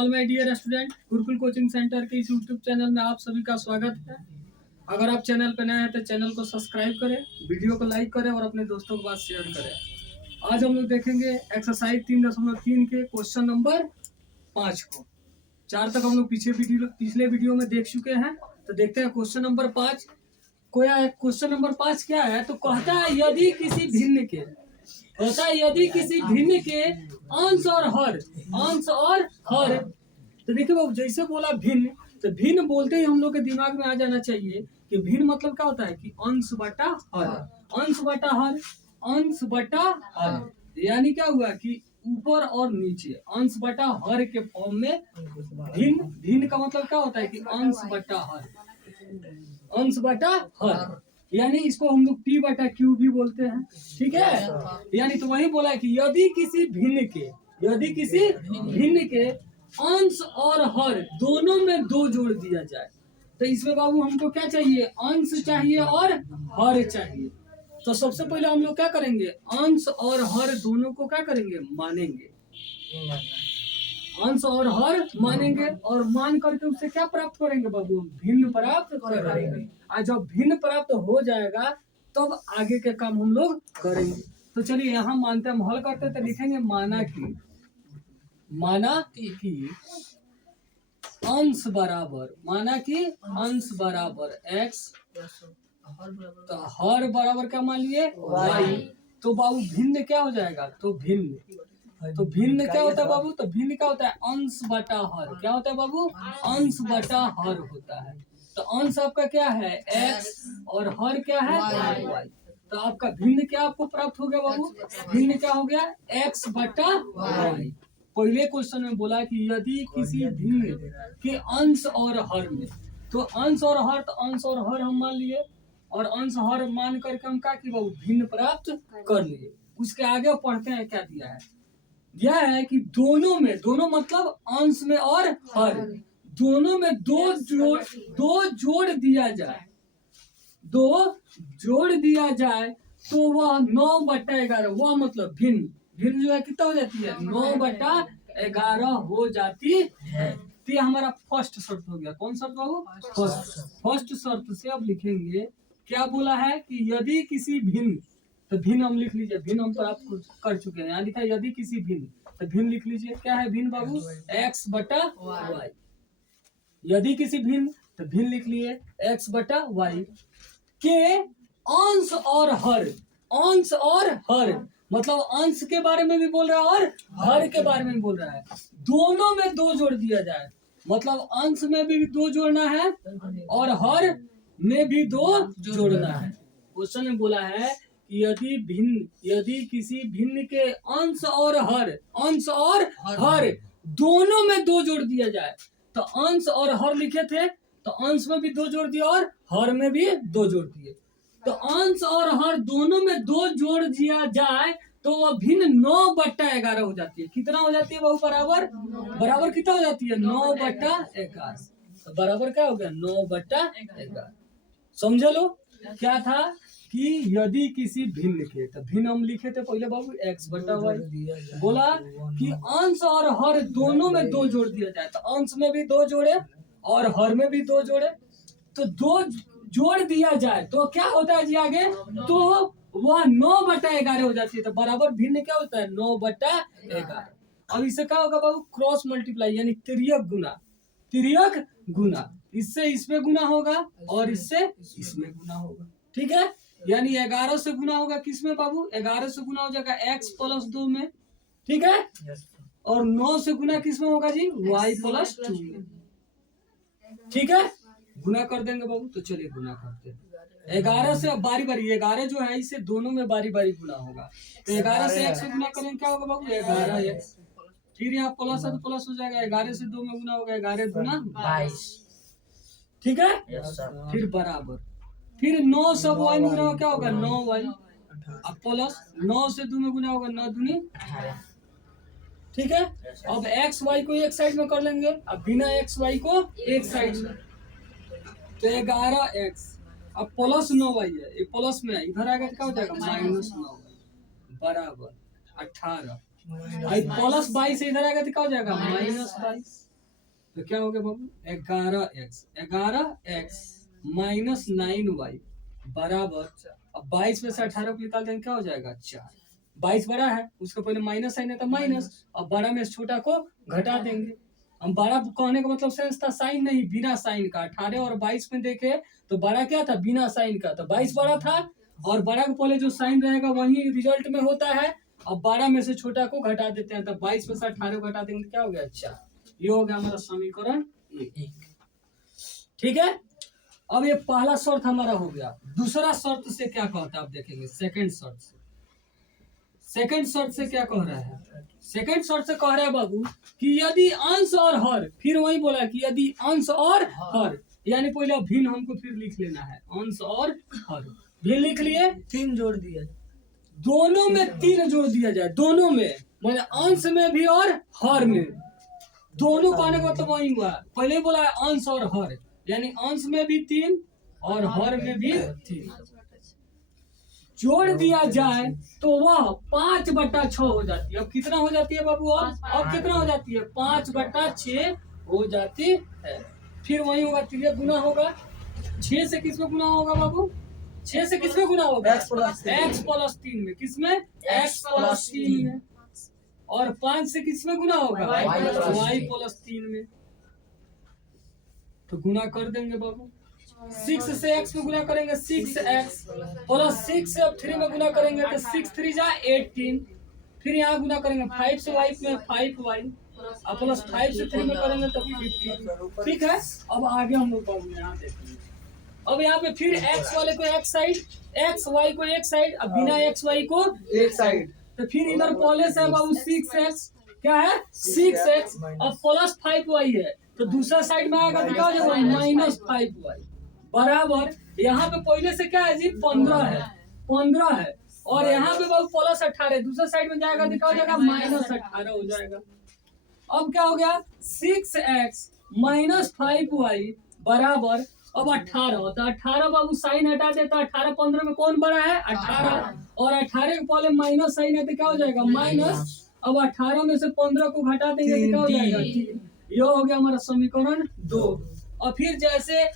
All my dear student, Gurukul coaching centre के इस YouTube channel में आप सभी का स्वागत है। अगर आप चैनल पर नए हैं तो चैनल को सब्सक्राइब करें, वीडियो को लाइक करें और अपने दोस्तों के पास शेयर करें। आज हम लोग देखेंगे एक्सरसाइज 3.3 के क्वेश्चन नंबर 5 को। 4 तक हम लोग पिछले वीडियो में देख चुके हैं। तो देखते हैं क्वेश्चन नंबर 5 क्वेश्चन नंबर 5 क्या है। तो कहता है यदि किसी भिन्न के अंश और हर। तो देखिए बाबू, जैसे बोला भिन्न, तो भिन्न बोलते ही हम लोग के दिमाग में आ जाना चाहिए कि भिन्न मतलब क्या होता है कि अंश बटा हर। यानी क्या हुआ कि ऊपर और नीचे अंश बटा हर के फॉर्म में भिन्न का मतलब क्या होता है कि अंश बटा हर। यानी इसको हम लोग P बटा Q भी बोलते हैं, ठीक है। यानी तो वही बोला है कि यदि किसी भिन्न के अंश और हर दोनों में 2 जोड़ दिया जाए, तो इसमें बाबू हमको क्या चाहिए, अंश चाहिए और हर चाहिए। तो सबसे पहले हम लोग क्या करेंगे, अंश और हर दोनों को क्या करेंगे, मानेंगे। अंश और हर मानेंगे और मान करके उससे क्या प्राप्त करेंगे बाबू, भिन्न प्राप्त करेंगे। और जब भिन्न प्राप्त हो जाएगा तब आगे के काम हम लोग करेंगे। तो चलिए यहाँ मानते हम हल करते तो लिखेंगे माना कि अंश बराबर x, तो हर बराबर क्या मान लिए y। तो बाबू भिन्न क्या हो जाएगा, तो भिन्न क्या होता है बाबू, तो भिन्न क्या होता है, अंश बटा हर। क्या होता है बाबू, अंश बटा हर होता है। तो अंश आपका क्या है x और हर क्या है y। तो आपका भिन्न क्या आपको प्राप्त हो गया बाबू, भिन्न क्या हो गया, x बटा y। पहले क्वेश्चन में बोला कि यदि किसी भिन्न के अंश और हर में, तो अंश और हर हम मान लिए और अंश हर मान करके हम क्या किए बाबू, भिन्न प्राप्त कर लिए। उसके आगे पढ़ते हैं क्या दिया है। यह है कि दोनों मतलब अंश में और हर दोनों में दो जोड़ दिया जाए तो वह 9/11, वह मतलब भिन्न जो है कितना हो जाती है, 9/11 हो जाती है। तो ये हमारा फर्स्ट शर्त हो गया। कौन शर्त बाबू, फर्स्ट शर्त से अब लिखेंगे क्या बोला है कि यदि किसी भिन्न, तो भिन्न हम लिख लीजिए, भिन्न हम प्राप्त कर चुके हैं। यहाँ लिखा है यदि किसी भिन्न, तो भिन्न लिख लीजिए। क्या है भिन्न बाबू, x बटा y। यदि किसी भिन्न, तो भिन्न लिख लिए x बटा y के अंश और हर मतलब अंश के बारे में भी बोल रहा है और हर के बारे में भी बोल रहा है। दोनों में 2 जोड़ दिया जाए, मतलब अंश में भी 2 जोड़ना है और हर में भी 2 जोड़ना है। क्वेश्चन में बोला है कि यदि किसी भिन्न के अंश और हर दोनों में 2 जोड़ दिया जाए, तो अंश और हर लिखे थे, तो अंश में भी 2 जोड़ दिया और हर में भी 2 जोड़ दिए। तो अंश और हर दोनों में 2 जोड़ दिया जाए तो वह भिन्न 9/11 हो जाती है। कितना हो जाती है बाबू, बराबर कितना हो जाती है, 9/11। तो बराबर क्या हो गया, 9/11। समझे लो क्या था कि यदि किसी भिन्न के, तो भिन्न हम लिखे थे पहले बाबू x बटा y। बोला कि अंश और हर दोनों में 2 जोड़ दिया जाए, तो अंश में भी 2 जोड़े और हर में भी 2 जोड़े, तो 2 जोड़ दिया जाए तो क्या होता है जी आगे, तो वह 9/11 हो जाती है। तो बराबर भिन्न क्या होता है, 9/11। अब इससे क्या होगा बाबू, क्रॉस मल्टीप्लाई यानी तिर्यक गुना। इससे इसमें गुना होगा और इससे इसमें गुना होगा, ठीक है। यानी 11 से गुना होगा किसमें बाबू, 11 से गुना हो जाएगा x + 2 में, ठीक है। और 9 से गुना किसमें होगा जी, y + 2 में, ठीक है। गुना कर देंगे बाबू। तो चलिए गुना करते हैं 11 से। बारी 11 जो है इसे दोनों में बारी गुना होगा। तो 11 से x से गुना करेंगे क्या होगा बाबू, 11x। फिर यहाँ प्लस है तो प्लस हो जाएगा, 11 से 2 में गुना होगा, 11 दूना 22, ठीक है। फिर बराबर, फिर 9 सब y में गुना होगा क्या होगा, 9y। अब प्लस 9 से 2 में गुना होगा, 9 दूनी 18, ठीक है। अब x y को एक साइड में कर लेंगे, अब बिना x y को एक साइड में, तो 11x। अब प्लस 9y है, ये प्लस में है, इधर आएगा क्या हो जाएगा, -9 बराबर 18। प्लस 22 इधर आएगा तो क्या हो जाएगा, -22। तो क्या हो गया बाबू 11x माइनस 9y बराबर, अब 22 में से 18 को निकाल देंगे क्या हो जाएगा 4। 22 बड़ा है, उसका पहले माइनस साइन है तो माइनस, अब बड़ा में से छोटा को घटा देंगे। हम बड़ा कहने का मतलब सेंस था साइन नहीं, बिना साइन का। 18 और 22 में देखे तो बड़ा क्या था, बिना साइन का, तो 22 बड़ा था और बड़ा के पहले जो साइन रहेगा वही रिजल्ट में होता है। अब 12 में से छोटा को घटा देते हैं तो 22 में से 18 को घटा देंगे तो क्या हो गया 4। ये हो गया हमारा समीकरण 1। ठीक है, अब ये पहला शर्त हमारा हो गया। दूसरा शर्त से क्या कहता है आप देखेंगे, सेकंड शर्त से। सेकंड शर्त से क्या कह रहा है, सेकंड शर्त से कह रहा है बाबू कि यदि अंश और हर, फिर वही बोला कि यदि अंश और हर, यानी पहले भिन्न हमको फिर लिख लेना है, अंश और हर भिन्न लिख लिए, 3 जोड़ दिया, दोनों में 3 जोड़ दिया जाए, दोनों में मतलब अंश में भी और हर में, दोनों कहने का मतलब वही हुआ। पहले ही बोला है अंश और हर, यानी अंश में भी 3 और हर में भी 3 जोड़ दिया जाए तो वह 5/6 हो जाती है। अब कितना हो जाती है बाबू, अब कितना हो जाती है 5/6 हो जाती है। फिर वही होगा, 3 गुना होगा, 6 से किसमें गुना होगा बाबू, 6 से किसमें गुना होगा, x प्लस 3 में, किसमें x प्लस 3 में, और 5 से किसमें गुना होगा, y प्लस 3 में। तो गुना कर देंगे बाबू, 6 से x में गुना करेंगे 6x प्लस 6 से अब 3 में गुना करेंगे तो 6 3 जा 18, फिर यहाँ गुना करेंगे 5 से y में 5y और प्लस 5 से 3 में करेंगे तो 15। ठीक है, अब आगे हम लोग बाबू यहाँ देखेंगे। अब यहाँ पे फिर x वाले को एक साइड, x y को एक साइड, अब बिना x y को एक साइड, तो फिर इधर पहले से बाबू 6x क्या है 6x और प्लस 5y है, तो दूसरा साइड में आएगा तो क्या हो जाएगा माइनस 5y बराबर, यहाँ पे पहले से क्या है जी 15 है, 15 है, और यहाँ पे बाबू प्लस 18, दूसरा साइड में जाएगा तो क्या हो जाएगा माइनस 18 हो जाएगा। अब क्या हो गया 6x माइनस 5y बराबर, अब 18, तो 18 बाबू साइन हटा देता, 18 15 में कौन बड़ा है 18, और 18 के पहले माइनस साइन है तो क्या हो जाएगा माइनस, अब 18 में से 15 को घटा देंगे तो क्या हो जाएगा 3। ये हो गया हमारा समीकरण 2। और फिर जैसे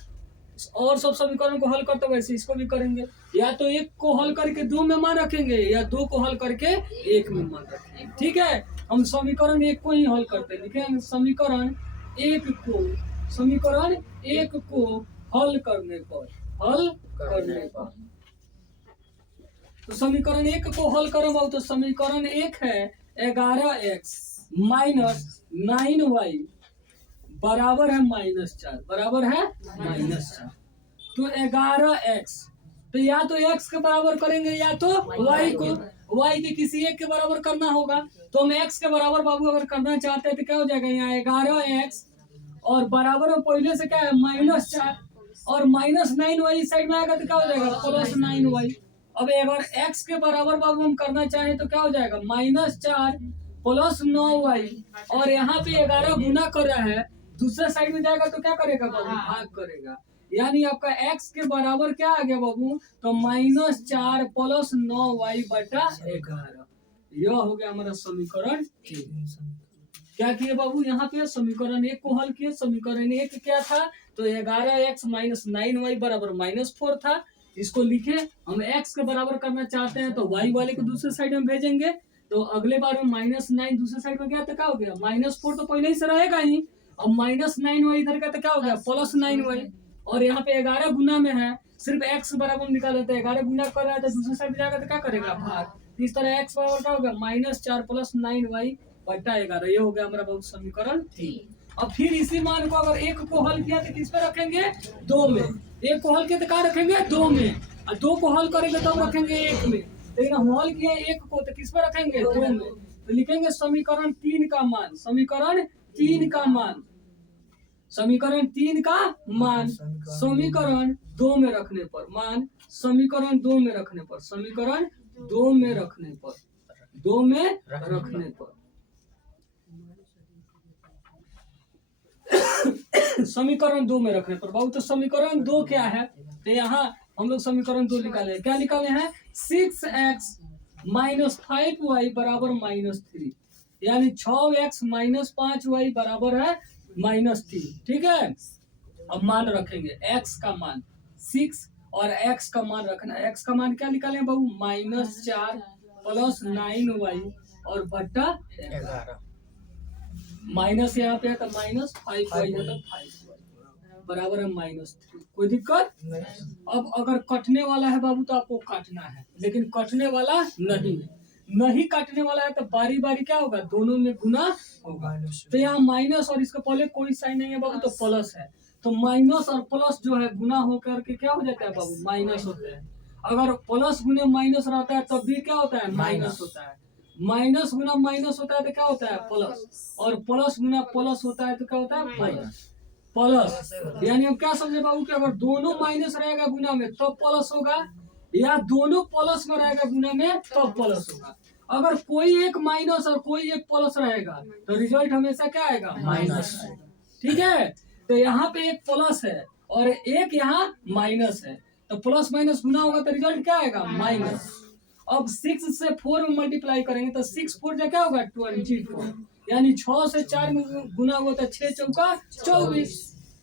और सब समीकरण को हल करते वैसे इसको भी करेंगे, या तो एक को हल करके 2 में मान रखेंगे या 2 को हल करके 1 में मान रखेंगे। ठीक है, हम समीकरण 1 को ही हल करते हैं, लिखेंगे समीकरण 1 को, समीकरण 1 को हल करने पर, तो समीकरण 1 को हल करें तो समीकरण 1 है 11x माइनस 9y बराबर है -4, बराबर है -4। तो 11x, तो या तो x के बराबर करेंगे या तो y को, y के किसी एक के बराबर करना होगा, तो हम x के बराबर बाबू अगर करना चाहते हैं तो क्या हो जाएगा यहाँ 11x और बराबर में पहले से क्या है -4 और -9y साइड में आएगा तो क्या हो जाएगा +9y। अब अगर x के बराबर बाबू हम करना चाहें तो क्या हो जाएगा -4 प्लस 9y, और यहाँ पे 11 गुना कर रहा है, दूसरे साइड में जाएगा तो क्या करेगा बाबू भाग करेगा, यानी आपका x के बराबर क्या आ गया बाबू, तो -4 प्लस 9y बटा 11। यह हो गया हमारा समीकरण 3। क्या किए बाबू, यहाँ पे समीकरण 1 को हल किए। समीकरण 1 क्या था, तो 11x माइनस 9y बराबर -4 था, इसको लिखे। हम x के बराबर करना चाहते हैं तो y वाले को दूसरे साइड में भेजेंगे, तो अगले बार में -9 दूसरे साइड में गया तो क्या हो गया -4 तो पहले ही से रहेगा ही, अब -9y इधर का तो क्या हो गया +9y, और यहाँ पे 11 गुना में है, सिर्फ x बराबर निकाला था, 11 गुना कर रहा है तो दूसरे साइड में जाएगा तो क्या करेगा भाग, इस तरह x बराबर क्या हो गया -4 प्लस 9y बटा 11। ये हो गया हमारा बहुत समीकरण 3। अब फिर इसी मान को अगर 1 को हल किया तो किस पे रखेंगे 2 में, 1 को हल किया तो कहाँ रखेंगे 2 में, और 2 को हल करेंगे तो हम रखेंगे 1 में, लेकिन हम हल किए 1 को तो किस पे रखेंगे 2 में, तो लिखेंगे समीकरण 3 का मान, समीकरण 3 का मान, समीकरण 3 का मान समीकरण 2 में रखने पर, मान समीकरण 2 में रखने पर, समीकरण 2 में रखने पर, 2 में रखने पर समीकरण 2 में रखने पर बाबू, तो समीकरण 2 क्या है, तो यहाँ हम लोग समीकरण 2 निकाले, क्या निकाले हैं 6x माइनस 5y बराबर -3, यानी 6x माइनस 5y बराबर है -3, ठीक है। अब मान रखेंगे x का मान 6 और x का मान रखना है। x का मान क्या निकाले बाबू, -4 प्लस 9y और बट्टा 11। माइनस यहाँ पे है तो -5y है तो 5y बराबर है -3। कोई दिक्कत नहीं। अब अगर कटने वाला है बाबू तो आपको काटना है, लेकिन कटने वाला नहीं है। नहीं काटने वाला है तो बारी बारी क्या होगा, दोनों में गुना होगा। तो यहाँ माइनस और इसके पहले कोई साइन नहीं है बाबू तो प्लस है, तो माइनस और प्लस जो है गुना होकर के क्या हो जाता है बाबू, माइनस होता है। अगर प्लस गुने माइनस रहता है तब भी क्या होता है, माइनस होता है। माइनस गुना माइनस होता है तो क्या होता है, प्लस, और प्लस गुना प्लस होता है तो क्या होता है, माइनस। प्लस यानी हम क्या समझे बाबू कि अगर दोनों माइनस रहेगा गुना में तब प्लस होगा, या दोनों प्लस में रहेगा गुना में तब प्लस होगा। अगर कोई एक माइनस और कोई एक प्लस रहेगा तो रिजल्ट हमेशा क्या आएगा, माइनस आएगा। ठीक है, तो यहाँ पे एक प्लस है और एक यहाँ माइनस है, तो प्लस माइनस गुना होगा तो रिजल्ट क्या आएगा, माइनस। अब 6 से 4 में मल्टीप्लाई करेंगे तो 6 4 जा क्या होगा, 24, यानी 6 से 4 में गुना हुआ तो 6 चौका 24।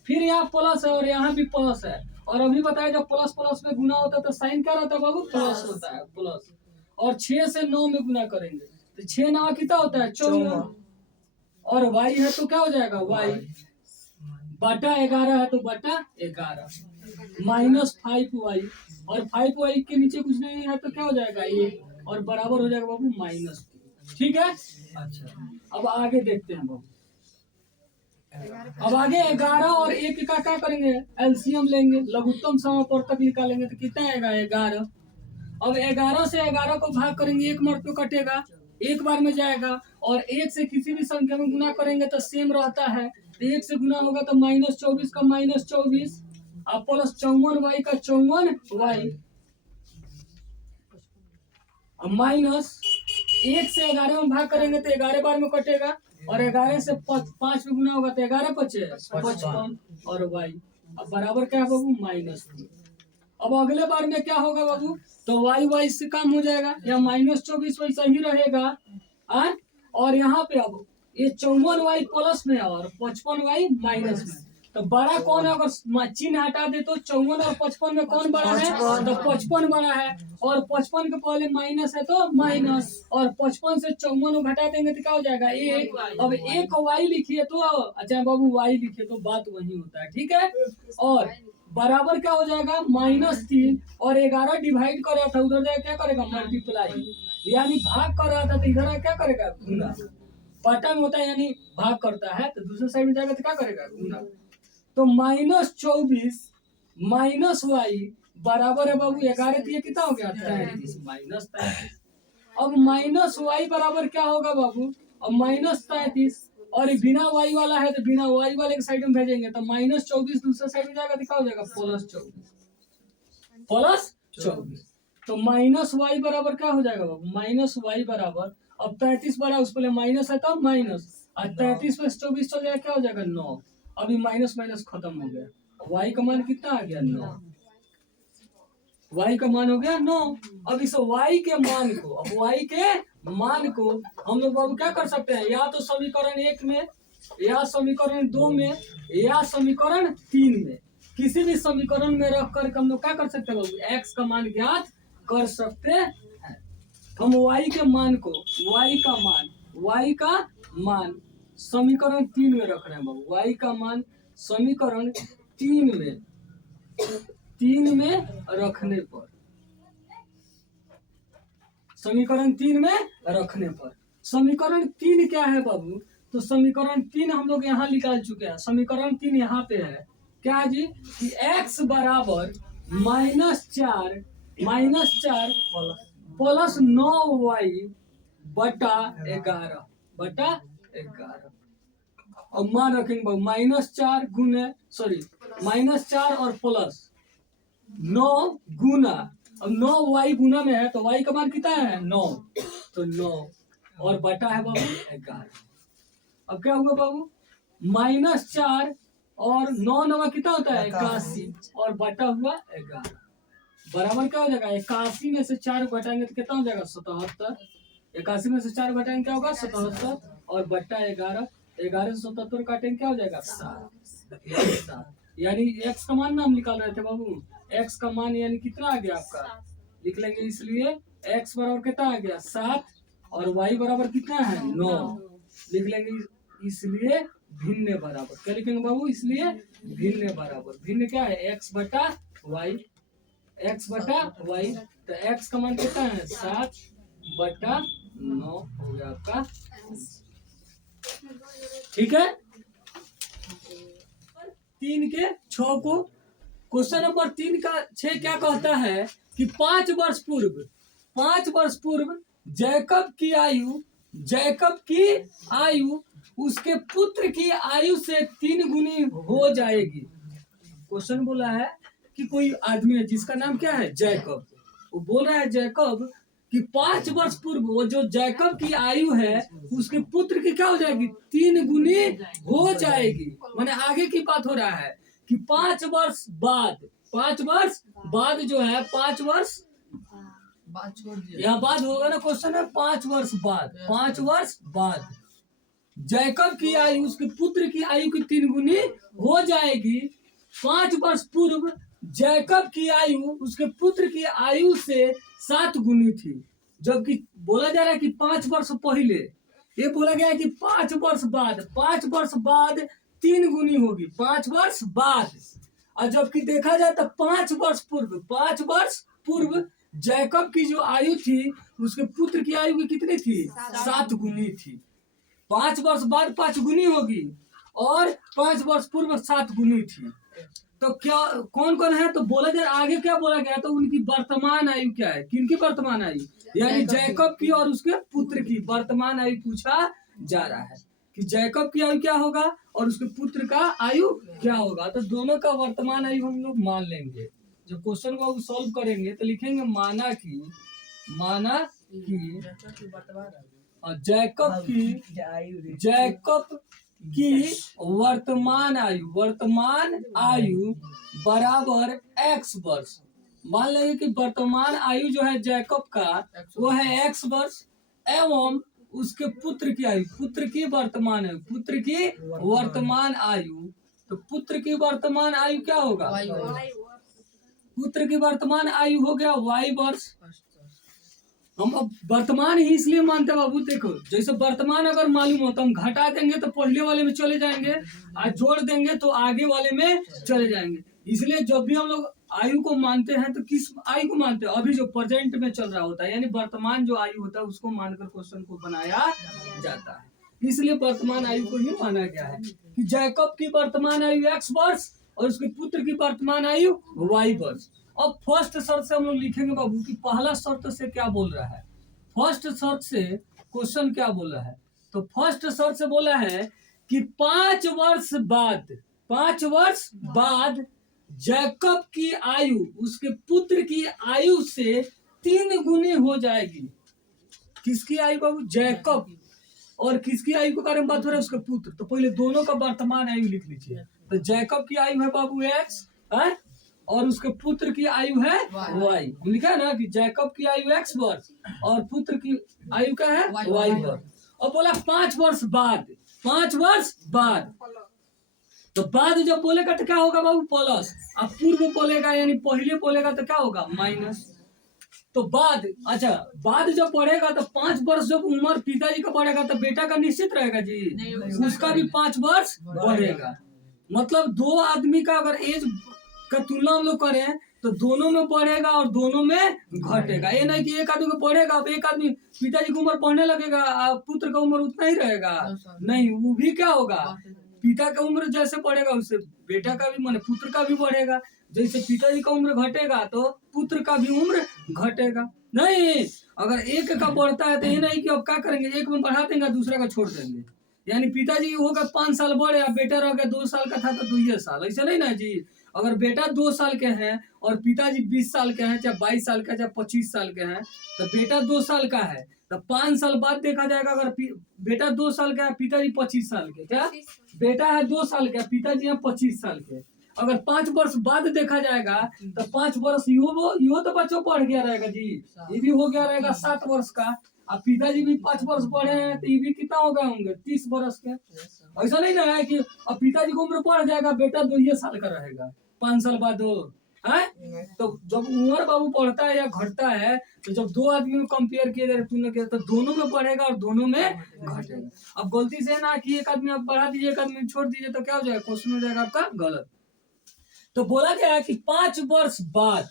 फिर यहाँ प्लस है और यहाँ भी प्लस है, और अभी बताया जब प्लस प्लस में गुना होता है तो साइन क्या रहता है बाबू, प्लस होता है, प्लस। और 6 से 9 में गुना करेंगे तो 6 9 कितना होता है, 54, और y है तो क्या हो जाएगा, y बटा 11 है तो बटा 11 -5y, और 5y के नीचे कुछ नहीं है तो क्या हो जाएगा, ये, और बराबर हो जाएगा बाबू -3। ठीक है, अच्छा अब आगे देखते हैं बाबू। अब आगे 11 और 1 का क्या करेंगे, एलसीएम लेंगे, लघुत्तम समापवर्तक निकालेंगे तो कितना आएगा, 11। अब 11 से 11 को भाग करेंगे, एक मर्तबा कटेगा, एक बार में जाएगा, और 1 से किसी भी संख्या में गुना करेंगे तो सेम रहता है, तो 1 से गुना होगा तो -24 का -24 और प्लस 54y का 54y, माइनस 1 से 11 में भाग करेंगे तो 11 बार में कटेगा, और 11 से 5 में गुना होगा तो 11 पचे 55 और y, अब बराबर क्या है बाबू, -3। अब अगले बार में क्या होगा बाबू, तो y से कम हो जाएगा, या -24 वैसा ही रहेगा। और यहाँ पे अब ये 54y प्लस में और 55y माइनस में, तो बड़ा कौन है, अगर चिन्ह हटा दे तो 54 और 55 में कौन बड़ा है, तो 55 बड़ा है, और 55 के पहले माइनस है तो माइनस, और 55 से 54 घटा देंगे तो क्या हो जाएगा, 1। अब 1 y लिखिए तो, अच्छा बाबू y लिखिए तो बात वही होता है। ठीक है, और बराबर क्या हो जाएगा, -3, और 11 डिवाइड कर रहा था उधर जाए क्या करेगा, मल्टीप्लाई, यानी भाग कर रहा था तो इधर क्या करेगा, गुना। बटा में होता है यानी भाग करता है, तो दूसरे साइड में जाएगा तो क्या करेगा, गुना। तो -24 माइनस y बराबर है बाबू 11, ये कितना हो गया, 33 -33। अब -y बराबर क्या होगा बाबू, अब -33, और बिना y वाला है तो बिना y वाले के साइड में भेजेंगे तो -24 दूसरे साइड में जाएगा तो क्या हो जाएगा, +24। तो -y बराबर क्या हो जाएगा बाबू, -y बराबर, अब 33 बड़ा उस पर माइनस है तो माइनस, और 33 में 24 चल जाएगा क्या हो जाएगा, 9। अभी माइनस माइनस खत्म हो गया, y का मान कितना आ गया, 9। y का मान हो गया 9। अब इस y के मान को, अब y के मान को हम लोग बाबू क्या कर सकते हैं, या तो समीकरण 1 में, या समीकरण 2 में, या समीकरण 3 में, किसी भी समीकरण में रख कर हम लोग क्या कर सकते हैं बाबू, x का मान ज्ञात कर सकते हैं। हम y के मान को, y का मान समीकरण 3 में रख रहे हैं बाबू, y का मान समीकरण 3 में रखने पर, समीकरण 3 में रखने पर, समीकरण 3 क्या है बाबू, तो समीकरण 3 हम लोग यहाँ निकाल चुके हैं। समीकरण 3 यहाँ पे है क्या है जी, कि x बराबर -4 प्लस 9y बटा 11 अब मान रखेंगे बाबू, -4 गुना, सॉरी -4 और प्लस 9 गुना, अब 9y गुना में है तो y का मान कितना है, 9, तो 9 और बटा है बाबू 11। अब क्या हुआ बाबू, -4 और 9 9 कितना होता है, 81, और बटा हुआ 11, बराबर क्या हो जाएगा, 81 में से 4 घटाएंगे तो कितना हो जाएगा, 77। 81 में से 4 घटाएंगे क्या होगा, 77, और बट्टा 11, 11 से 77 काटेंगे क्या हो जाएगा 7। यानी x का मान हम निकाल रहे थे बाबू, x का मान यानी कितना आ गया आपका, लिख लेंगे इसलिए x बराबर कितना आ गया 7 और y बराबर कितना है 9, लिख लेंगे इसलिए भिन्न बराबर, क्या लिखेंगे बाबू, इसलिए भिन्न बराबर, भिन्न क्या है x बटा y, x बटा y, तो x का मान कितना है 7 बटा 9 हो गया आपका, ठीक है। 3 के 6 को, क्वेश्चन नंबर 3 का 6 क्या कहता है कि 5 वर्ष पूर्व जैकब की आयु उसके पुत्र की आयु से 3 गुनी हो जाएगी। क्वेश्चन बोला है कि कोई आदमी है जिसका नाम क्या है जैकब, वो बोल रहा है जैकब कि 5 वर्ष पूर्व वो जो जैकब की आयु है उसके पुत्र की क्या हो जाएगी 3 गुनी हो जाएगी। माने आगे की बात हो रहा है कि 5 वर्ष बाद जो है 5 वर्ष यहाँ बाद होगा ना, क्वेश्चन है 5 वर्ष बाद जैकब की आयु उसके पुत्र की आयु की 3 गुनी हो जाएगी। 5 वर्ष पूर्व जैकब की आयु उसके पुत्र की आयु से 7 गुनी थी, जबकि बोला जा रहा है कि 5 वर्ष पहले, ये बोला गया है कि 5 वर्ष बाद 3 गुनी होगी 5 वर्ष बाद, और जबकि देखा जाए तो 5 वर्ष पूर्व जैकब की जो आयु थी उसके पुत्र की आयु की कितनी थी 7 गुनी थी। 5 वर्ष बाद 5 गुनी होगी और 5 वर्ष पूर्व 7 गुनी थी, तो क्या कौन कौन है, तो बोला जाए आगे क्या बोला गया, तो उनकी वर्तमान आयु क्या है, किनकी वर्तमान आयु, यानी जैकब की और उसके पुत्र की वर्तमान आयु पूछा जा रहा है कि जैकब की आयु क्या होगा और उसके पुत्र का आयु क्या होगा। तो दोनों का वर्तमान आयु हम लोग मान लेंगे। जब क्वेश्चन को सॉल्व करेंगे तो लिखेंगे माना कि जैकब की वर्तमान आयु बराबर x वर्ष। मान लेंगे कि वर्तमान आयु जो है जैकब का वो है x वर्ष एवं उसके पुत्र की वर्तमान आयु, तो पुत्र की वर्तमान आयु क्या होगा, पुत्र की वर्तमान आयु हो गया y वर्ष। हम अब वर्तमान ही इसलिए मानते बाबू, देखो जैसे वर्तमान अगर मालूम हो तो हम घटा देंगे तो पहले वाले में चले जाएंगे, और जोड़ देंगे तो आगे वाले में चले जाएंगे। इसलिए जब भी हम लोग आयु को मानते हैं तो किस आयु को मानते हैं, अभी जो प्रेजेंट में चल रहा होता है, यानी वर्तमान जो आयु होता है उसको मानकर क्वेश्चन को बनाया जाता है। इसलिए वर्तमान आयु को ही माना गया है कि जैकब की वर्तमान आयु x वर्ष और उसके पुत्र की वर्तमान आयु y वर्ष। अब फर्स्ट शर्त से हम लोग लिखेंगे बाबू कि पहला शर्त से क्या बोल रहा है, फर्स्ट शर्त से क्वेश्चन क्या बोला है, तो फर्स्ट शर्त से बोला है कि 5 वर्ष बाद जैकब की आयु उसके पुत्र की आयु से 3 गुनी हो जाएगी। किसकी आयु बाबू, जैकब, और किसकी आयु के बारे में बात हो रहा है, उसके पुत्र। तो पहले दोनों का वर्तमान आयु लिख लीजिए। तो जैकब की आयु है बाबू x है और उसके पुत्र की आयु है y। लिखा है ना कि जैकब की आयु x वर्ष और पुत्र की आयु क्या है y वर्ष। और बोला 5 वर्ष बाद, तो बाद जब बोलेगा तो क्या होगा बाबू प्लस, अब पूर्व बोलेगा यानी पहले बोलेगा तो क्या होगा माइनस। तो बाद, अच्छा बाद जब बढ़ेगा तो 5 वर्ष जब उम्र पिताजी का बढ़ेगा तो बेटा का निश्चित रहेगा जी, उसका भी 5 वर्ष बढ़ेगा। मतलब 2 आदमी का अगर एज का तुलना हम लोग करें तो दोनों में बढ़ेगा और दोनों में घटेगा। ये नहीं कि एक आदमी को बढ़ेगा, अब एक आदमी पिताजी की उम्र बढ़ने लगेगा, पुत्र का उम्र उतना ही रहेगा, नहीं, वो भी क्या होगा, पिता का उम्र जैसे बढ़ेगा उससे बेटा का भी, माने पुत्र का भी बढ़ेगा। जैसे पिताजी का उम्र घटेगा तो पुत्र का भी उम्र घटेगा। नहीं, अगर एक का बढ़ता है तो ये नहीं कि अब क्या करेंगे, एक में बढ़ा देंगे दूसरा का छोड़ देंगे, यानी पिताजी होगा 5 साल बढ़े और बेटा रह गया 2 साल का था तो 2 साल, ऐसा नहीं ना जी। अगर बेटा 2 साल के हैं और पिताजी 20 साल के हैं, चाहे 22 साल के, चाहे 25 साल के हैं, तो बेटा 2 साल का है तो 5 साल बाद देखा जाएगा। अगर बेटा 2 साल का है, पिताजी 25 साल के, क्या बेटा है 2 साल का, पिताजी है 25 साल के, अगर 5 वर्ष बाद देखा जाएगा तो 5 वर्ष यो तो बच्चों बढ़ गया रहेगा जी, ये भी हो गया रहेगा 7 वर्ष का, अब पिताजी भी 5 वर्ष बढ़े हैं तो ये भी कितना हो गए होंगे 30 वर्ष के। ऐसा नहीं ना है कि अब पिताजी की उम्र बढ़ जाएगा बेटा 2 साल का रहेगा 5 साल बाद हो है। तो जब उम्र बाबू बढ़ता है या घटता है तो जब दो आदमी में कंपेयर किया जाए तुमने किया तो दोनों में बढ़ेगा और दोनों में घटेगा। अब गलती से ना कि एक आदमी आप बढ़ा दीजिए एक आदमी छोड़ दीजिए तो क्या हो जाएगा क्वेश्चन हो जाएगा आपका गलत। तो बोला गया है कि 5 वर्ष बाद,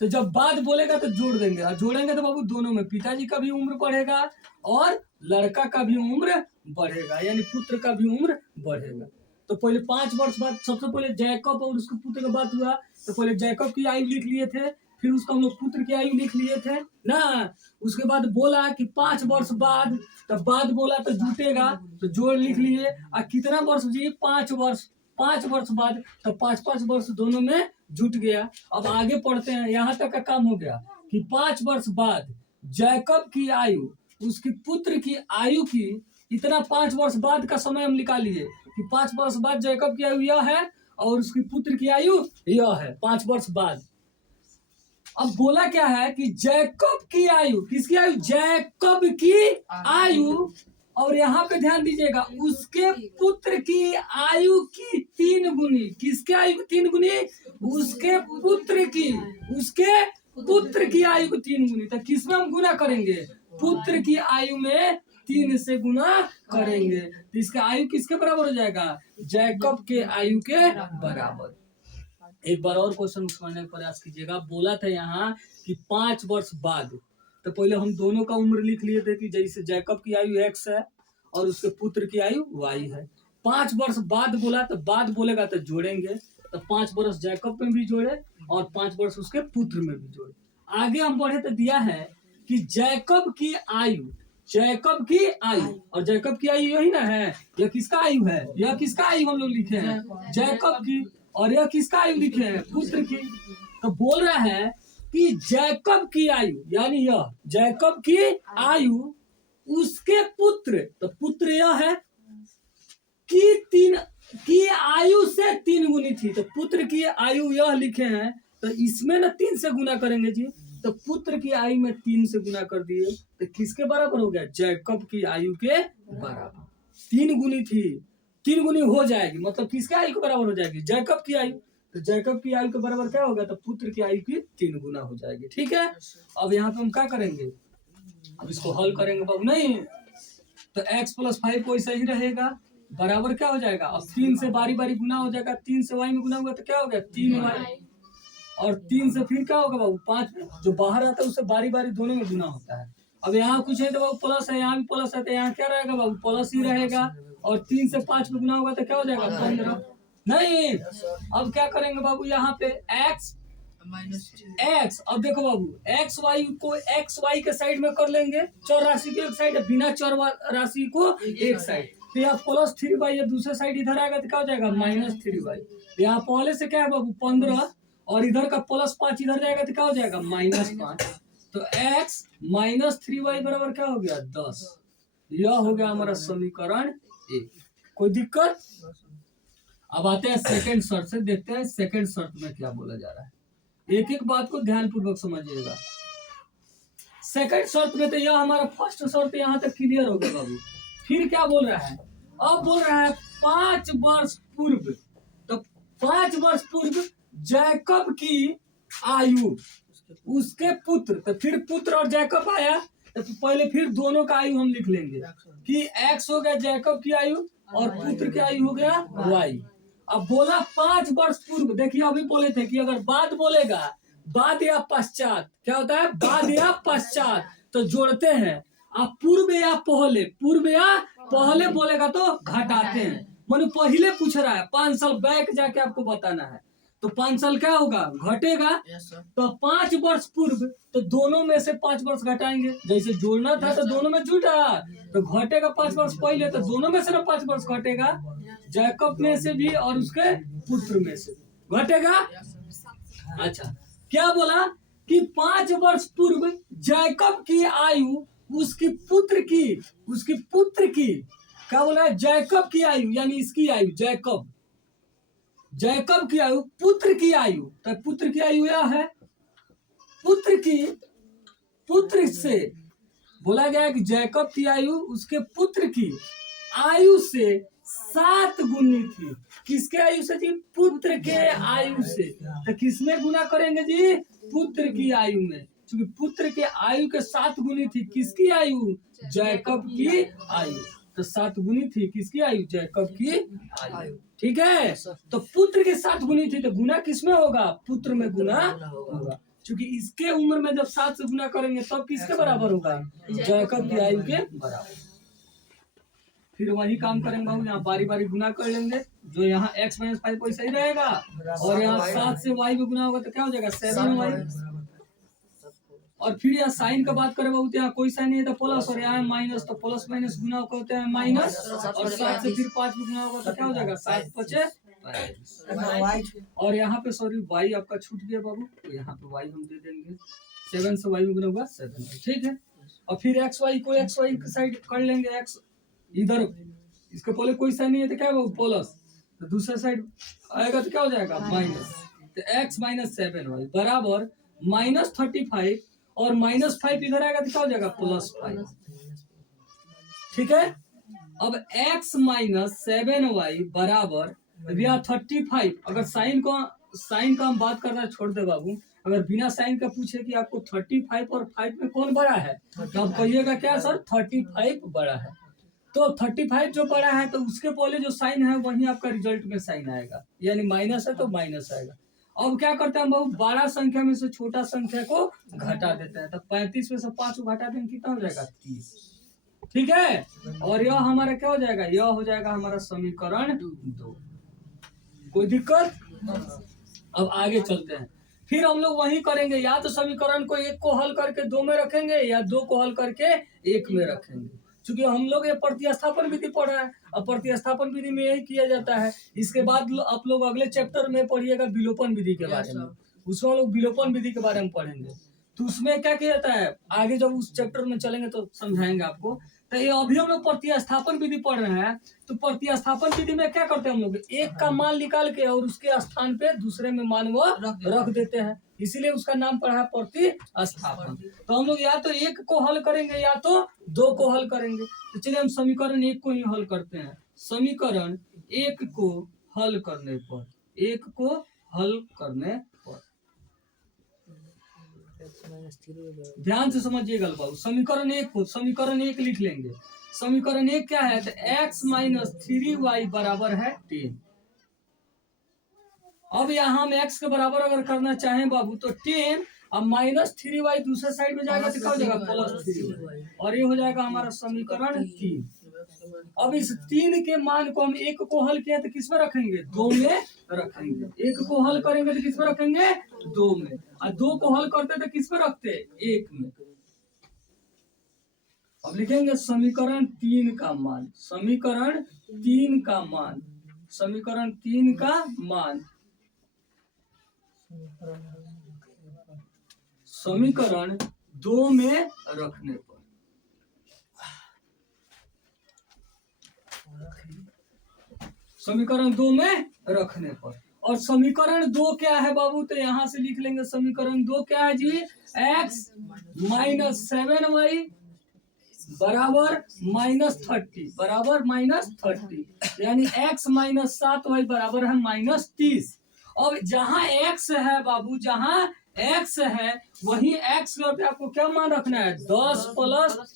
तो जब बाद बोलेगा तो जोड़ देंगे और जोड़ेंगे तो बाबू दोनों में पिताजी का भी उम्र बढ़ेगा और लड़का का भी उम्र बढ़ेगा यानी पुत्र का भी उम्र बढ़ेगा। तो पहले 5 वर्ष बाद सबसे पहले जैकब और उसके पुत्र का बात हुआ तो पहले जैकब की आयु लिख लिए थे फिर उसका हम लोग पुत्र की आयु लिख लिए थे ना। उसके बाद बोला कि 5 वर्ष बाद, तो बाद बोला तो जुटेगा तो जोड़ लिख लिए और कितना वर्ष जी 5 वर्ष, 5 वर्ष बाद तो 5-5 वर्ष दोनों में जुट गया। अब आगे पढ़ते हैं यहाँ तक का काम हो गया कि 5 वर्ष बाद जैकब की आयु उसके पुत्र की आयु की इतना 5 वर्ष बाद का समय हम निकालिए कि 5 वर्ष बाद जैकब की आयु यह है और उसके पुत्र की आयु यह है 5 वर्ष बाद। अब बोला क्या है कि जैकब की आयु, किसकी आयु जैकब की आयु, और यहाँ पे ध्यान दीजिएगा उसके पुत्र की आयु की 3 गुनी, किसके आयु की 3 गुनी उसके पुत्र की आयु की 3 गुनी। तो किसमें हम गुना करेंगे पुत्र की आयु में 3 से गुना करेंगे तो इसका आयु किसके बराबर हो जाएगा जैकब के आयु के बराबर। एक बार और क्वेश्चन समझने का प्रयास कीजिएगा। बोला था यहाँ कि 5 वर्ष बाद, तो पहले हम दोनों का उम्र लिख लिए थे कि जैसे जैकब की आयु x है और उसके पुत्र की आयु y है। 5 वर्ष बाद बोला तो बाद बोलेगा तो जोड़ेंगे तो 5 वर्ष जैकब में भी जोड़े और 5 वर्ष उसके पुत्र में भी जोड़े। आगे हम बढ़े तो दिया है कि जैकब की आयु और जैकब की आयु यही ना है, यह किसका आयु है, यह किसका आयु हम लोग लिखे हैं जैकब की, और यह किसका आयु लिखे हैं पुत्र की। तो बोल रहा है कि जैकब की आयु यानी यह जैकब की आयु उसके पुत्र, तो पुत्र यह है की आयु से 3 गुनी थी तो पुत्र की आयु यह लिखे हैं तो इसमें ना 3 से गुना करेंगे जी तो पुत्र की आयु में 3 से गुना कर दिए तो किसके बराबर हो गया जैकब की आयु के बराबर। 3 गुनी थी 3 गुनी हो जाएगी मतलब किसके आयु के बराबर हो जाएगी जैकब की आयु, तो जैकब की आयु के बराबर क्या होगा तो पुत्र की आयु की 3 गुना हो जाएगी। ठीक है अब यहाँ पे हम क्या करेंगे अब इसको हल करेंगे बाबू नहीं तो x + 5 वैसा ही रहेगा बराबर क्या हो जाएगा। अब 3 से बारी बारी गुना हो जाएगा 3 से y में गुना होगा तो क्या हो गया 3y और 3 से फिर क्या होगा बाबू 5 जो बाहर आता है उससे बारी बारी दोनों में गुना होता है। अब यहाँ कुछ है तो बाबू प्लस है यहाँ भी प्लस है तो यहाँ क्या रहेगा बाबू प्लस ही रहेगा और 3 से 5 में गुना होगा तो क्या हो जाएगा 15। नहीं अब क्या करेंगे बाबू यहाँ पे x अब देखो बाबू एक्स वाई के साइड में कर लेंगे चर राशि को एक साइड बिना चर राशि को एक साइड तो यहाँ +3y है दूसरे साइड इधर आएगा तो क्या हो जाएगा -3y। यहाँ पहले से क्या है बाबू 15 और इधर का +5 इधर जाएगा तो क्या हो जाएगा -5 तो x -3y बराबर क्या हो गया 10। यह हो गया हमारा समीकरण 1। कोई दिक्कत। अब आते हैं सेकंड शर्त से, देखते हैं सेकंड शर्त में क्या बोला जा रहा है। एक एक बात को ध्यान पूर्वक समझिएगा। सेकंड शर्त में तो यह हमारा फर्स्ट शर्त यहाँ तक क्लियर हो गया बाबू। फिर क्या बोल रहा है अब बोल रहा है 5 वर्ष पूर्व, तो 5 वर्ष पूर्व जैकब की आयु उसके पुत्र, तो फिर पुत्र और जैकब आया तो पहले फिर दोनों का आयु हम लिख लेंगे कि x हो गया जैकब की आयु और पुत्र की आयु हो गया y। अब बोला 5 वर्ष पूर्व, देखिए अभी बोले थे कि अगर बाद बोलेगा बाद या पश्चात क्या होता है बाद या पश्चात तो जोड़ते हैं। अब पूर्व या पहले बोलेगा तो घटाते हैं। मैंने पहले पूछ रहा है 5 साल बैक जाके आपको बताना है तो 5 साल क्या होगा घटेगा तो 5 वर्ष पूर्व तो दोनों में से 5 वर्ष घटाएंगे जैसे जोड़ना था तो दोनों में जुटा तो घटेगा 5 वर्ष पहले तो दोनों में से 5 वर्ष घटेगा जैकब में से भी और उसके पुत्र में से घटेगा। अच्छा क्या बोला कि 5 वर्ष पूर्व जैकब की आयु उसके पुत्र की क्या बोला जैकब की आयु यानी इसकी आयु जैकब की आयु पुत्र की आयु, तो पुत्र की आयु यह है पुत्र से बोला गया है कि जैकब की आयु उसके पुत्र की आयु से 7 गुनी थी। किसके आयु से जी? पुत्र के आयु से। तो किसमें गुना करेंगे जी? पुत्र की आयु में, क्योंकि पुत्र के आयु के 7 गुनी थी। किसकी आयु? जैकब की आयु। तो 7 गुनी थी किसकी आयु? जैकब की आयु। ठीक है, तो पुत्र के 7 गुनी थी, तो गुना किसमें होगा? पुत्र में गुना होगा, क्योंकि इसके उम्र में जब 7 से गुना करेंगे तब किसके बराबर होगा? जैकब की आयु के बराबर। फिर वही काम करेंगे बाबू, यहाँ बारी बारी गुना कर लेंगे। जो यहाँ x - 5 कोई सही रहेगा, और यहाँ 7 से y में गुना होगा तो क्या हो जाएगा? 7y। और फिर यहाँ साइन का बात करें बाबू, तो यहाँ कोई साइन नहीं है तो प्लस, और यहाँ माइनस, तो प्लस माइनस गुना करते हैं माइनस, और 7 से फिर 5 में गुना होगा तो क्या हो जाएगा? 7 × 5 और यहाँ पे सॉरी y आपका छूट गया बाबू, तो यहाँ पे y हम दे देंगे 7 से y में गुना होगा 7। ठीक है, और फिर xy को xy की साइड कर लेंगे। x इधर इसके पहले कोई साइन नहीं है तो क्या होगा? प्लस, तो दूसरा साइड आएगा तो क्या हो जाएगा? माइनस। तो x - 7y बराबर -35, और -5 इधर आएगा तो क्या हो जाएगा? +5। ठीक है, अब x - 7y बराबर 35। अगर साइन का हम बात करना छोड़ दे बाबू, अगर बिना साइन का पूछे कि आपको 35 और 5 में कौन बड़ा है, तो आप कहिएगा क्या सर? 35 बड़ा है। तो 35 जो बड़ा है तो उसके पहले जो साइन है वही आपका रिजल्ट में साइन आएगा, यानी माइनस है तो माइनस आएगा। अब क्या करते हैं हम? बड़ा संख्या में से छोटा संख्या को घटा देते हैं, तो 35 में से 5 को घटा देंगे कितना हो जाएगा? 30। ठीक है, और यह हमारा क्या हो जाएगा? यह हो जाएगा हमारा समीकरण 2। कोई दिक्कत? अब आगे चलते हैं। फिर हम लोग वही करेंगे, या तो समीकरण को 1 को हल करके 2 में रखेंगे, या 2 को हल करके 1 में रखेंगे। क्योंकि हम लोग ये प्रतिस्थापन विधि पढ़ रहे हैं, और प्रतिस्थापन विधि में यही किया जाता है। इसके बाद आप लोग अगले चैप्टर में पढ़िएगा विलोपन विधि के बारे में, उसमें हम लोग विलोपन विधि के बारे में पढ़ेंगे। तो उसमें क्या किया जाता है, आगे जब उस चैप्टर में चलेंगे तो समझाएंगे आपको। तो ये अभी हम लोग प्रतिस्थापन विधि पढ़ रहे हैं, तो प्रतिस्थापन विधि में क्या करते हैं हम लोग? एक का मान निकाल के और उसके स्थान पे दूसरे में मान वो रख देते हैं, इसीलिए उसका नाम पड़ा है प्रतिस्थापन। तो हम लोग या तो 1 को हल करेंगे या तो 2 को हल करेंगे। तो चलिए हम समीकरण 1 को ही हल करते हैं। समीकरण 1 को हल करने पर, 1 को हल करने पर ध्यान से समझिएगा बाबू। समीकरण 1 लिख लेंगे। समीकरण 1 क्या है? तो x - 3y बराबर है 10। अब यहाँ हम x के बराबर अगर करना चाहें बाबू तो 10 अब -3y दूसरे साइड में जाएगा तो क्या हो जाएगा? +3y, और ये हो जाएगा हमारा समीकरण 3। अब इस 3 के मान को हम 1 को हल किया तो किस में रखेंगे? 2 में रखेंगे। 1 को हल करेंगे तो किस में रखेंगे? 2 में, और 2 को हल करते तो किस में रखते? 1 में। अब लिखेंगे समीकरण 3 का मान, समीकरण 3 का मान, समीकरण 3 का मान समीकरण 2 में रखने पर, समीकरण 2 में रखने पर। और समीकरण 2 क्या है बाबू? तो यहाँ से लिख लेंगे समीकरण 2 क्या है जी? x - 7y बराबर -30 बराबर -30, यानी x - 7y बराबर है -30। अब जहाँ x है बाबू, जहाँ x है वही x पे आपको क्या मान रखना है? 10 +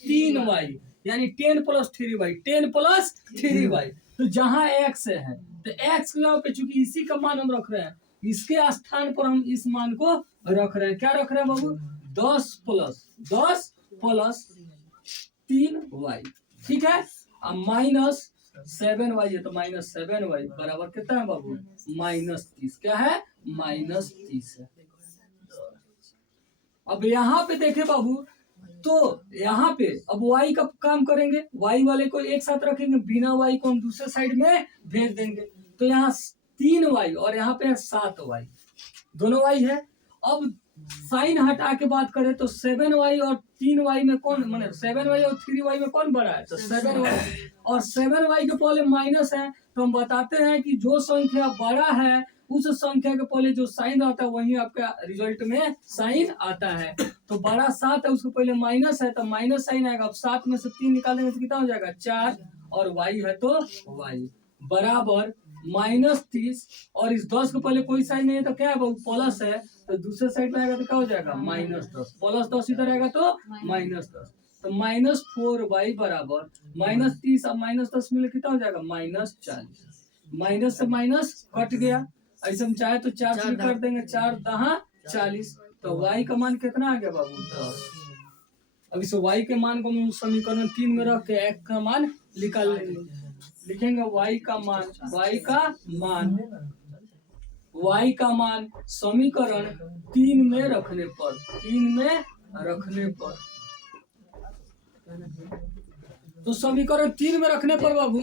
3y, यानी 10 + 3y, 10 + 3y। तो जहाँ x है तो x पे चूंकि इसी का मान हम रख रहे हैं, इसके स्थान पर हम इस मान को रख रहे हैं। क्या रख रहे हैं बाबू? 10 + 3y। ठीक है, अब -7y है तो -7y बराबर कितना है बाबू? -30। क्या है? -30 है। अब यहाँ पे देखे बाबू, तो यहाँ पे अब y का काम करेंगे, y वाले को एक साथ रखेंगे, बिना y को हम दूसरे साइड में भेज देंगे। तो यहाँ 3y और यहाँ पे 7y, दोनों y है। अब साइन हटा के बात करें तो 7y और 3y में कौन, माने 7y और 3y में कौन बड़ा है? तो 7y, और 7y के पहले माइनस है, तो हम बताते हैं कि जो संख्या बड़ा है उस संख्या के पहले जो साइन आता है वही आपका रिजल्ट में साइन आता है। तो बड़ा 7 है, उसको पहले माइनस है तो माइनस साइन आएगा। अब 7 में से 3 निकालेंगे तो कितना हो जाएगा 4, और y है तो y बराबर -30, और इस 10 को पहले कोई साइन नहीं है तो क्या है वो प्लस है, तो दूसरे साइड में आएगा तो क्या हो जाएगा -10, +10 इधर आएगा तो -10, तो -4y बराबर -30 और -10 मिले कितना हो जाएगा -40। माइनस से माइनस कट गया, ऐसे हम चाहे तो 4 से कर देंगे, 4 दहा 40, तो y का मान कितना आ गया बाबू 10। अब इस y के मान को हम समीकरण 3 में रख के x का मान निकाल लेंगे। लिखेंगे y का मान समीकरण 3 में रखने पर तो समीकरण 3 में रखने पर बाबू,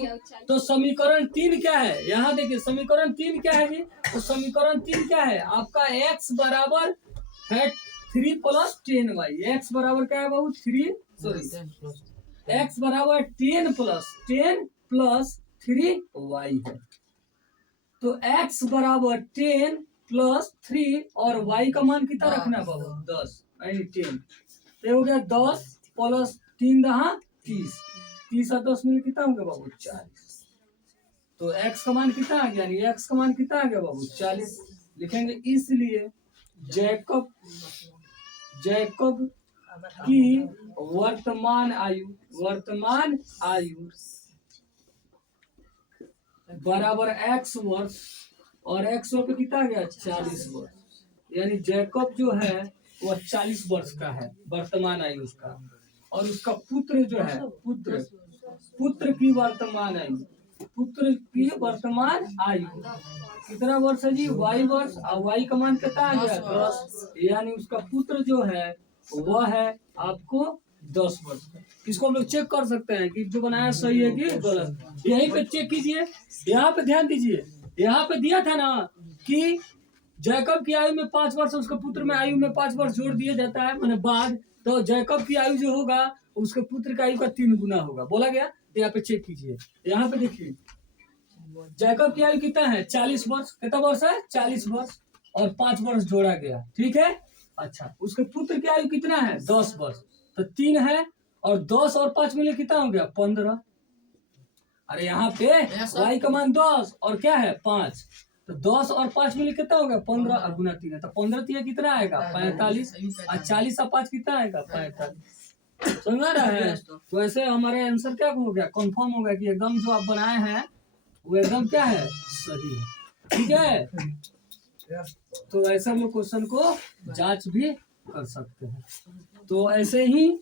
तो समीकरण 3 क्या है, यहाँ देखिए समीकरण 3 क्या है जी, तो समीकरण 3 क्या है आपका x बराबर है 3 + 10y। x बराबर क्या है बाबू 3, x बराबर 10 + 3y है। तो x बराबर 10 + 3 और y का मान कितना रखना है बाबू 10 यानी 10, ये हो गया 10 + 3 दहा 30, 30 और 10 मिले कितना हो गया बाबू 40। तो x का मान कितना आ गया, यानी x का मान कितना आ गया बाबू 40। लिखेंगे इसलिए जैकब की वर्तमान आयु बराबर x वर्ष, और x पे कितना आ गया 40 वर्ष, यानी जैकब जो है वह 40 वर्ष का है वर्तमान आयु उसका, और उसका पुत्र जो है पुत्र की वर्तमान आयु कितना वर्ष है जी y वर्ष, और y का मान कितना आ गया 10, यानी उसका पुत्र जो है वह है आपको 10 वर्ष। इसको हम लोग चेक कर सकते हैं कि जो बनाया सही है कि गलत। यहीं पे चेक कीजिए, यहाँ पे ध्यान दीजिए, यहाँ पे दिया था ना कि जैकब की आयु में 5 वर्ष, उसके पुत्र में आयु में 5 वर्ष जोड़ दिया जाता है मैंने बाद, तो जैकब की आयु जो होगा उसके पुत्र की आयु का 3 गुना होगा, बोला गया। यहाँ पे चेक कीजिए, यहाँ पे देखिए जैकब की आयु कितना है 40 वर्ष, कितना वर्ष है 40 वर्ष, और 5 वर्ष जोड़ा गया, ठीक है। अच्छा, उसके पुत्र की आयु कितना है 10 वर्ष, तो 3 है, और 10 और 5 मिले कितना हो गया 15। अरे यहाँ पे y का मान 10 और क्या है 5, तो 10 और 5 मिले कितना हो गया 15, और गुना 3 है तो 15 3 कितना आएगा 45, और 40 और 5 कितना आएगा 45। समझ रहा है, तो ऐसे हमारे आंसर क्या हो गया कंफर्म हो गया कि एकदम जो आप बनाए हैं वो एकदम क्या है सही है, ठीक है। तो ऐसे हम लोग क्वेश्चन को जांच भी कर सकते हैं। तो ऐसे ही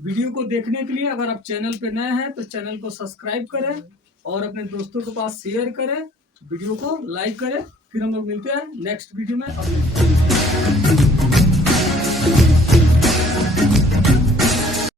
वीडियो को देखने के लिए अगर आप चैनल पे नए हैं तो चैनल को सब्सक्राइब करें और अपने दोस्तों के पास शेयर करें, वीडियो को लाइक करें। फिर हम लोग मिलते हैं नेक्स्ट वीडियो में।